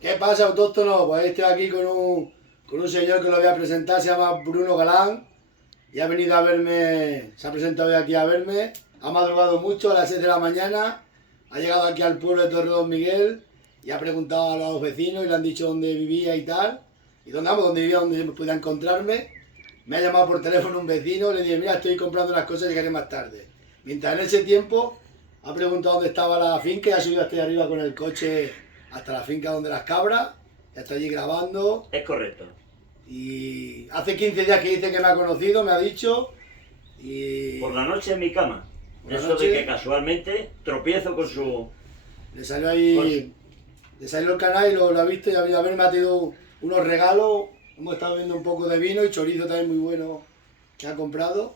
¿Qué pasa, autóctono? Pues estoy aquí con un señor que lo voy a presentar, se llama Bruno Galán, y ha venido a verme, se ha presentado hoy aquí a verme, ha madrugado mucho a las 6 de la mañana, ha llegado aquí al pueblo de Torre Don Miguel y ha preguntado a los vecinos y le han dicho dónde vivía y tal, y dónde vivía, dónde podía encontrarme. Me ha llamado por teléfono un vecino, le dije, mira, estoy comprando unas cosas y llegaré más tarde. Mientras en ese tiempo ha preguntado dónde estaba la finca y ha subido hasta ahí arriba con el coche hasta la finca donde las cabras, ya está allí grabando. Es correcto. Y hace 15 días que dice que me ha conocido, me ha dicho. Y Por la noche en mi cama. Por la Eso noche. de que casualmente tropiezo con su... le salió ahí, le salió el canal y lo ha visto y ha venido a ver, me ha traído unos regalos. Hemos estado viendo un poco de vino y chorizo también muy bueno que ha comprado.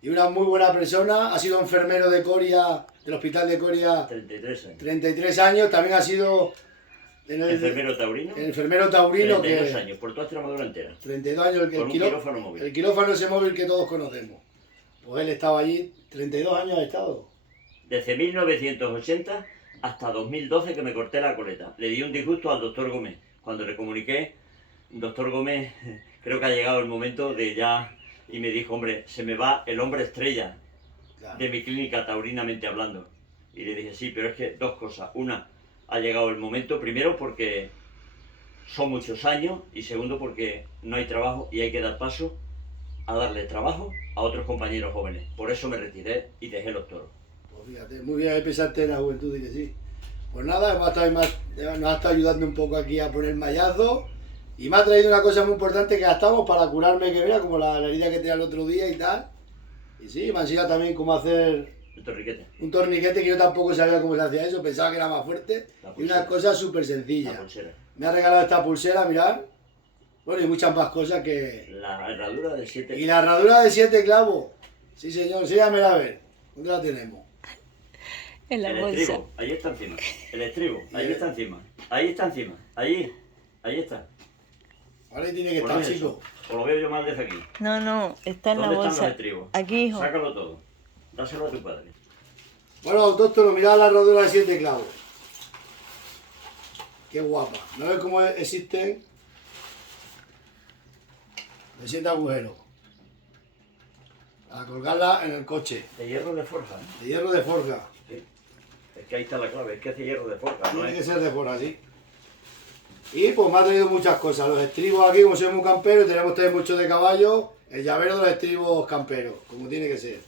Y una muy buena persona, ha sido enfermero de Coria, del hospital de Coria, 33 años. 33 años, también ha sido en el Enfermero taurino. el enfermero taurino 32 que años, por toda Extremadura entera. 32 años, Con un quirófano móvil. el quirófano ese móvil que todos conocemos. Pues él estaba allí, 32 años ha estado. Desde 1980 hasta 2012 que me corté la coleta. Le di un disgusto al doctor Gómez. Cuando le comuniqué, doctor Gómez, creo que ha llegado el momento de ya... Y me dijo, hombre, se me va el hombre estrella Claro. de mi clínica taurinamente hablando. Y le dije, sí, pero es que dos cosas. Una, ha llegado el momento, primero porque son muchos años y segundo porque no hay trabajo y hay que dar paso a darle trabajo a otros compañeros jóvenes. Por eso me retiré y dejé los toros. Pues fíjate, muy bien pensaste en la juventud y que sí. Pues nada, nos ha estado ayudando un poco aquí a poner mallazo. Y me ha traído una cosa muy importante que gastamos para curarme, que mira, como la herida que tenía el otro día y tal. Y sí, me ha enseñado también cómo hacer El torriquete, un torniquete, que yo tampoco sabía cómo se hacía eso, pensaba que era más fuerte. La Y pulsera. una cosa súper la sencilla. pulsera. Me ha regalado esta pulsera, mirad. Bueno, y muchas más cosas que... La herradura de 7. Y la herradura de 7 clavos. Sí, señor, enséñamela a ver. ¿Dónde la tenemos? En la El bolsa. estribo, ahí está encima. El estribo, ahí está encima. Ahí está encima. Ahí está. Ahora ahí tiene que Pues estar, no es chico. eso. O lo veo yo mal desde aquí. No, no, está en la ¿Dónde están bolsa. los estribos? Aquí, hijo. Sácalo todo. Dáselo a tu padre. Bueno, autóctono, mirad la herradura de 7 clavos. Qué guapa. ¿No ves cómo existen? De 7 agujeros. Para colgarla en el coche. De hierro de forja, ¿eh? De hierro de forja. Sí. Es que ahí está la clave, es que hace hierro de forja, ¿no Tiene que es? ser de forja, sí. Y pues me ha traído muchas cosas. Los estribos aquí, como soy muy campero, y tenemos también mucho de caballo. El llavero de los estribos camperos, como tiene que ser.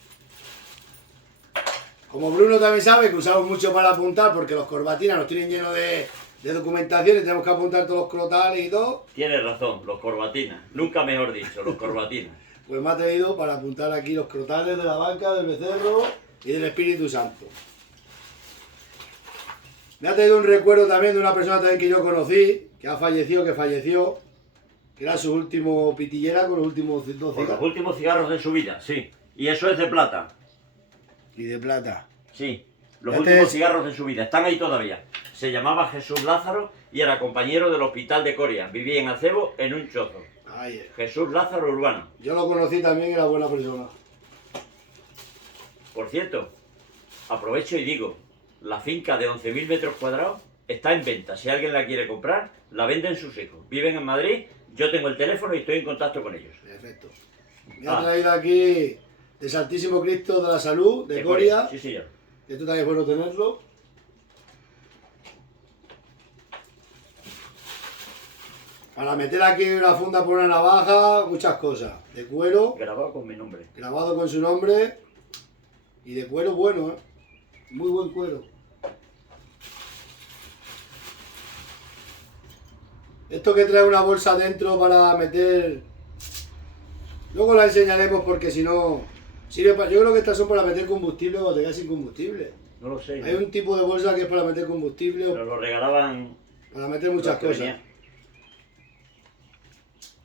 Como Bruno también sabe que usamos mucho para apuntar, porque los corbatinas nos tienen llenos de documentación y tenemos que apuntar todos los crotales y todo. Tienes razón, los corbatinas. Nunca mejor dicho, los corbatinas. Pues me ha traído para apuntar aquí los crotales de la vaca, del becerro y del Espíritu Santo. Me ha traído un recuerdo también de una persona también que yo conocí, que falleció, que era su último pitillera con los últimos 2 Con los cigarros. últimos cigarros de su vida, sí. Y eso es de plata, Y de plata. sí. Los Ya últimos te- cigarros de su vida, están ahí todavía. Se llamaba Jesús Lázaro y era compañero del hospital de Coria. Vivía en Acebo en un chozo. Ahí es. Jesús Lázaro Urbano. Yo lo conocí también y era buena persona. Por cierto, aprovecho y digo, la finca de 11.000 metros cuadrados está en venta. Si alguien la quiere comprar, la venden sus hijos. Viven en Madrid, yo tengo el teléfono y estoy en contacto con ellos. Perfecto. Me ha traído aquí de Santísimo Cristo de la Salud, de Coria. Sí, señor. Esto también es bueno tenerlo. Para meter aquí una funda por una navaja, muchas cosas. De cuero, Grabado con mi nombre. grabado con su nombre. Y de cuero bueno, ¿eh? Muy buen cuero. Esto que trae una bolsa dentro para meter... Luego la enseñaremos porque si no... Sirve para... Yo creo que estas son para meter combustible o te quedas sin combustible. No lo sé. Hay un tipo de bolsa que es para meter combustible Pero o lo regalaban para meter muchas los que cosas. venían-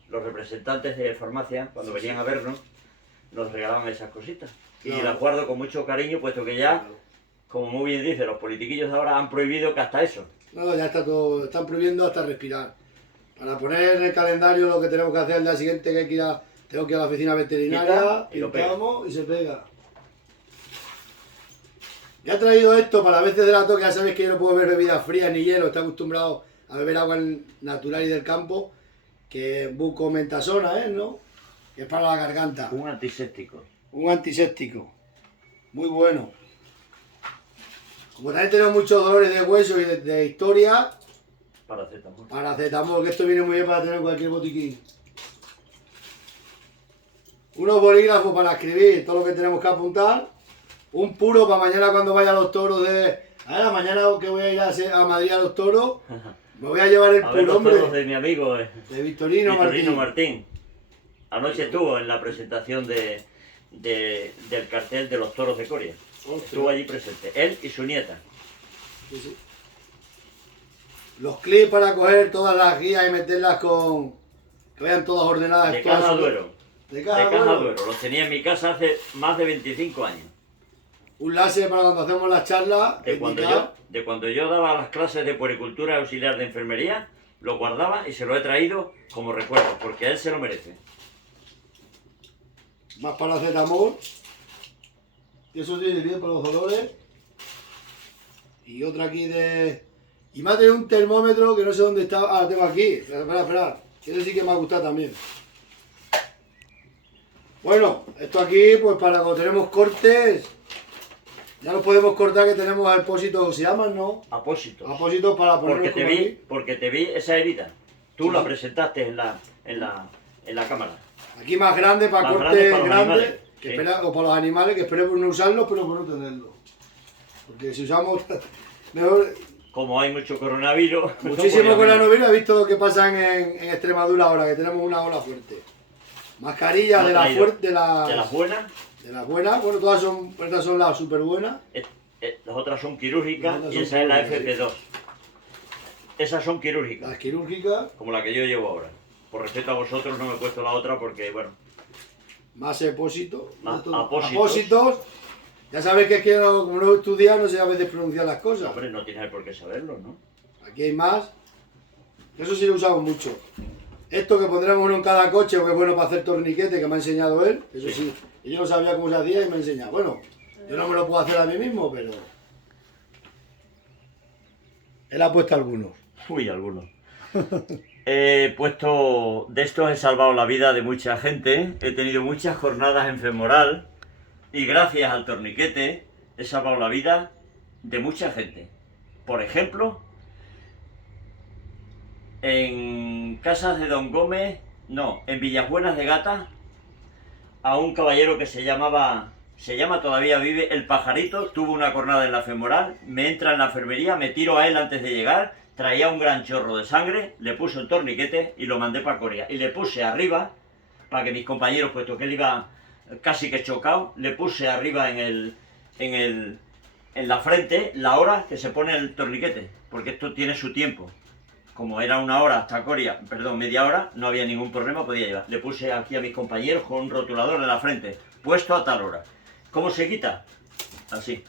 los representantes de farmacia, cuando venían a vernos, nos regalaban esas cositas. Y Claro. las guardo con mucho cariño, puesto que ya, como muy bien dice, los politiquillos de ahora han prohibido que hasta eso. No, ya está todo, están prohibiendo hasta respirar. Para poner en el calendario lo que tenemos que hacer al día siguiente, que hay que ir a, tengo que ir a la oficina veterinaria, Y lo pintamos y se pega. Me ha traído esto para las veces de la toque, ya sabéis que yo no puedo beber bebidas frías ni hielo, estoy acostumbrado a beber agua natural y del campo, que bucomentasona es, ¿no? Que es para la garganta. Un antiséptico. Un antiséptico. Muy bueno. Como también tenemos muchos dolores de hueso y de historia, Paracetamol. paracetamol, que esto viene muy bien para tener en cualquier botiquín. Unos bolígrafos para escribir todo lo que tenemos que apuntar. Un puro para mañana cuando vaya a los toros de... A ver, mañana que voy a ir a Madrid a los toros, me voy a llevar el A ver puro, los hombre, toros de mi amigo de Victorino Martín. Anoche estuvo en la presentación del cartel de los toros de Coria. Estuvo allí presente, él y su nieta. Sí, sí. Los clips para coger todas las guías y meterlas con... que vayan todas ordenadas. De todas Caja Duero. De De Caja Caja Duero. Duero. Los tenía en mi casa hace más de 25 años. Un láser para cuando hacemos las charlas. De cuando yo daba las clases de puericultura auxiliar de enfermería, lo guardaba y se lo he traído como recuerdo, porque él se lo merece. Más paracetamol. Y eso tiene bien para los dolores. Y otra aquí de... Y me ha tenido un termómetro que no sé dónde está. Ah, lo tengo aquí. Espera. Quiere decir que me ha gustado también. Bueno, esto aquí, pues para cuando tenemos cortes, ya lo podemos cortar, que tenemos apósitos, se llaman, ¿no? Apósitos. Apósitos para ponerlos como aquí. Porque te vi esa herida. Tú la presentaste en la cámara. Aquí más grande para Más cortes grande para los grandes, animales, que sí. o para los animales, que esperemos no usarlos, pero por no tenerlos. Porque si usamos, mejor... Como hay mucho coronavirus. Muchísimo coronavirus, he visto lo que pasa en Extremadura ahora, que tenemos una ola fuerte. Mascarillas No de he las traído. fuertes, De las buenas, de las buenas, bueno, todas son, estas son las súper buenas. las otras son quirúrgicas Las otras y son esa es la quirúrgicas, FP2. Esas son quirúrgicas, Las quirúrgicas, como la que yo llevo ahora. Por respeto a vosotros no me he puesto la otra porque, bueno, más apósitos. Más estos- apósitos. apósitos. Ya sabéis que es que como no estudiar no se sabe veces pronunciar las cosas. hombre, no tienes por qué saberlo, ¿no? Aquí hay más. Eso sí lo usamos mucho. Esto que pondremos uno en cada coche, porque es bueno para hacer torniquete, que me ha enseñado él. Eso sí. Y yo no sabía cómo se hacía y me ha enseñado. Bueno, yo no me lo puedo hacer a mí mismo, pero... Él ha puesto algunos. Uy, algunos. He puesto, de estos he salvado la vida de mucha gente, he tenido muchas jornadas en femoral y gracias al torniquete he salvado la vida de mucha gente. Por ejemplo, en Casas de Don Gómez, no, en Villajuenas de Gata, a un caballero que se llama todavía vive, El Pajarito, tuvo una cornada en la femoral, me entra en la enfermería, me tiro a él antes de llegar, traía un gran chorro de sangre, le puse el torniquete y lo mandé para Coria. Y le puse arriba, para que mis compañeros, puesto que él iba casi que chocado, le puse arriba en la frente la hora que se pone el torniquete, porque esto tiene su tiempo. Como era una hora hasta Coria, perdón, media hora, no había ningún problema, podía llevar. Le puse aquí a mis compañeros con un rotulador en la frente, puesto a tal hora. ¿Cómo se quita? Así.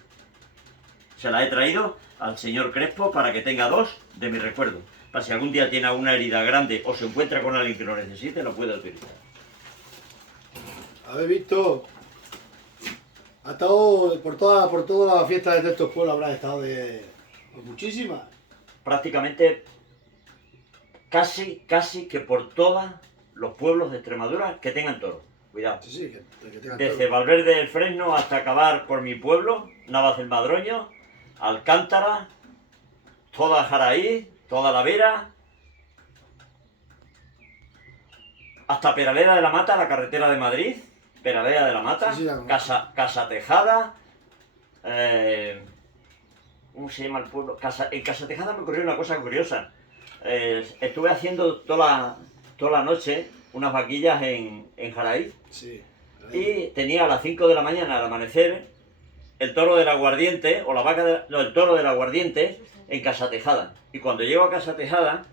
Se la he traído al señor Crespo para que tenga dos de mi recuerdo. Para si algún día tiene una herida grande o se encuentra con alguien que lo necesite, lo puede utilizar. Habéis visto... Ha estado por todas las fiestas de estos pueblos, habrá estado de... Pues muchísimas. Prácticamente, casi que por todos los pueblos de Extremadura que tengan toros. Cuidado. Sí, sí, que tengan Desde todo. Valverde del Fresno hasta acabar por mi pueblo, Navas del Madroño, Alcántara, toda Jaraí, toda La Vera, hasta Peraleda de la Mata, la carretera de Madrid, Peraleda de la Mata, Sí, sí, la conozco. Casa Tejada, ¿cómo se llama el pueblo? En Casa Tejada me ocurrió una cosa curiosa. Estuve haciendo toda la noche unas vaquillas en Jaraí. Sí. Y tenía a las 5 de la mañana al amanecer el toro del aguardiente, o la vaca, no, el toro del aguardiente en Casa Tejada. Y cuando llego a Casa Tejada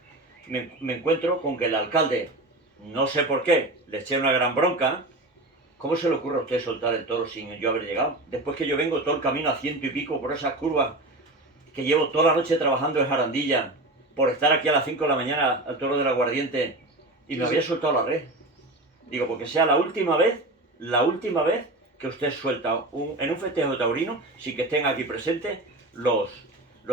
me encuentro con que el alcalde, no sé por qué, le eché una gran bronca. ¿Cómo se le ocurre a usted soltar el toro sin yo haber llegado? Después que yo vengo todo el camino a 100 y pico por esas curvas, que llevo toda la noche trabajando en Jarandilla, por estar aquí a las 5 de la mañana al toro del aguardiente, y me había soltado la red. Digo, porque sea la última vez que usted suelta en un festejo taurino, sin que estén aquí presentes los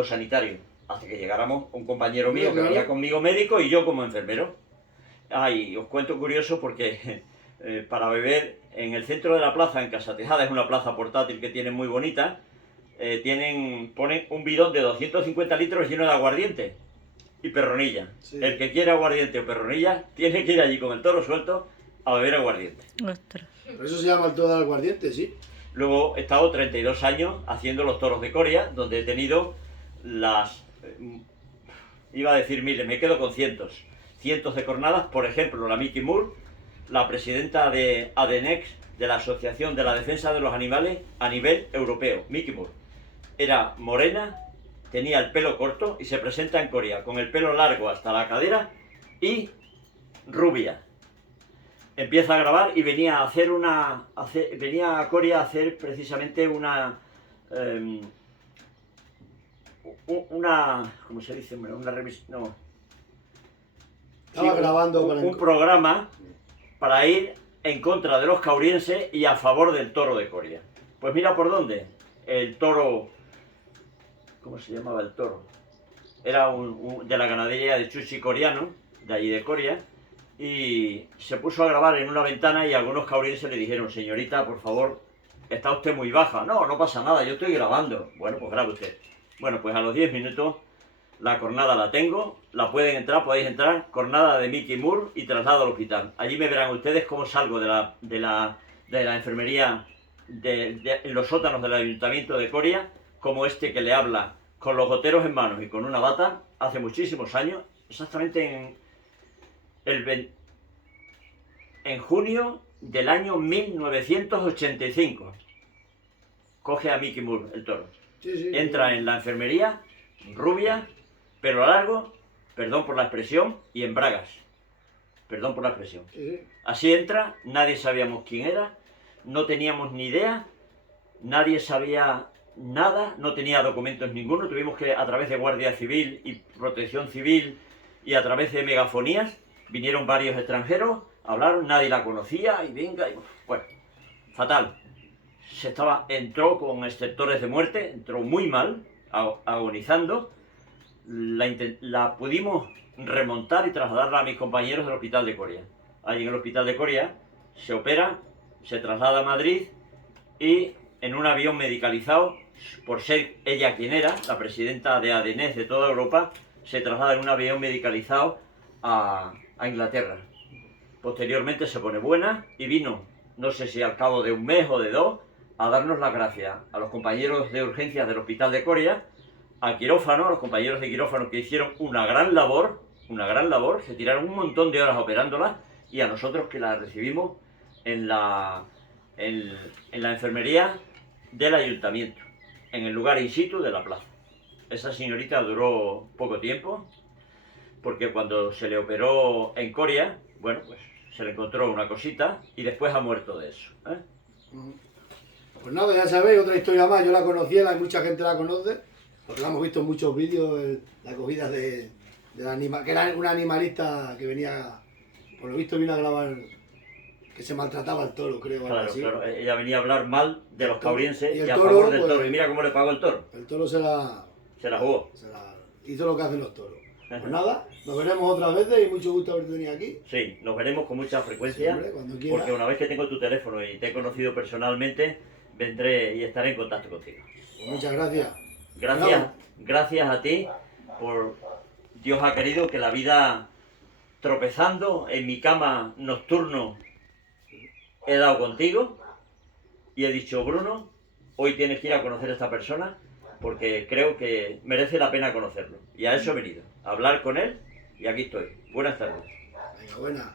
sanitarios. hasta que llegáramos un compañero mío que Claro. venía conmigo médico y yo como enfermero. Y os cuento curioso porque para beber en el centro de la plaza, en Casa Tejada, es una plaza portátil que tienen muy bonita, ponen un bidón de 250 litros lleno de aguardiente y perronilla. Sí. El que quiere aguardiente o perronilla tiene que ir allí con el toro suelto a beber aguardiente. Ostras. Por eso se llama el toro del aguardiente, sí. Luego he estado 32 años haciendo los toros de Coria, donde he tenido iba a decir miles, me quedo con cientos de cornadas. Por ejemplo, la Mickey Moore, la presidenta de ADENEX, de la Asociación de la Defensa de los Animales a nivel europeo. Mickey Moore era morena, tenía el pelo corto y se presenta en Coria con el pelo largo hasta la cadera y rubia. Empieza a grabar y venía a venía a Coria a hacer precisamente una ¿cómo se dice? Una revisión, no. Estaba grabando para un programa para ir en contra de los caurienses y a favor del toro de Coria. Pues mira por dónde. El toro, ¿cómo se llamaba el toro? Era de la ganadería de Chuchi Coriano, de allí de Coria, y se puso a grabar en una ventana y algunos caurienses le dijeron: señorita, por favor, está usted muy baja. No, no pasa nada, yo estoy grabando. Bueno, pues grabe usted. Bueno, pues a los 10 minutos la cornada la tengo, podéis entrar, cornada de Mickey Moore y traslado al hospital. Allí me verán ustedes cómo salgo de la enfermería en los sótanos del Ayuntamiento de Coria, como este que le habla con los goteros en manos y con una bata, hace muchísimos años, exactamente en junio del año 1985. Coge a Mickey Moore, el toro. Sí, sí. Entra en la enfermería, rubia, pelo largo, perdón por la expresión, y en bragas. Perdón por la expresión. Sí, sí. Así entra, nadie sabíamos quién era, no teníamos ni idea, nadie sabía nada, no tenía documentos ninguno, tuvimos que, a través de Guardia Civil y Protección Civil y a través de megafonías, vinieron varios extranjeros, hablaron, nadie la conocía y venga, y bueno, fatal. Entró con exceptores de muerte, entró muy mal, agonizando. La pudimos remontar y trasladarla a mis compañeros del hospital de Coria. Allí en el hospital de Coria se opera, se traslada a Madrid y en un avión medicalizado, por ser ella quien era, la presidenta de ADENES de toda Europa, se traslada en un avión medicalizado a Inglaterra. Posteriormente se pone buena y vino, no sé si al cabo de un mes o de dos, a darnos las gracias a los compañeros de urgencias del hospital de Coria, a quirófano, a los compañeros de quirófano que hicieron una gran labor, se tiraron un montón de horas operándola, y a nosotros que la recibimos en la enfermería del ayuntamiento, en el lugar in situ de la plaza. Esa señorita duró poco tiempo, porque cuando se le operó en Coria, bueno, pues se le encontró una cosita y después ha muerto de eso, ¿eh? Pues nada, ya sabéis, otra historia más. Yo la conocía, mucha gente la conoce, porque la hemos visto en muchos vídeos, la acogida de la que era una animalista que venía, por lo visto vino a grabar, que se maltrataba al toro, creo, algo Claro, así. claro, ella venía a hablar mal de los caurienses Y el y a toro, favor del pues, toro. Y mira cómo le pagó el toro. El toro se la jugó. hizo lo que hacen los toros. Pues nada, nos veremos otras veces y mucho gusto haberte tenido aquí. Sí, nos veremos con mucha Sí, frecuencia, hombre, cuando quieras. porque una vez que tengo tu teléfono y te he conocido personalmente, vendré y estaré en contacto contigo. Pues muchas gracias. Gracias a ti por... Dios ha querido que la vida, tropezando en mi cama nocturno, he dado contigo y he dicho: Bruno, hoy tienes que ir a conocer a esta persona porque creo que merece la pena conocerlo. Y a eso he venido, a hablar con él, y aquí estoy. Buenas tardes. Venga, buena.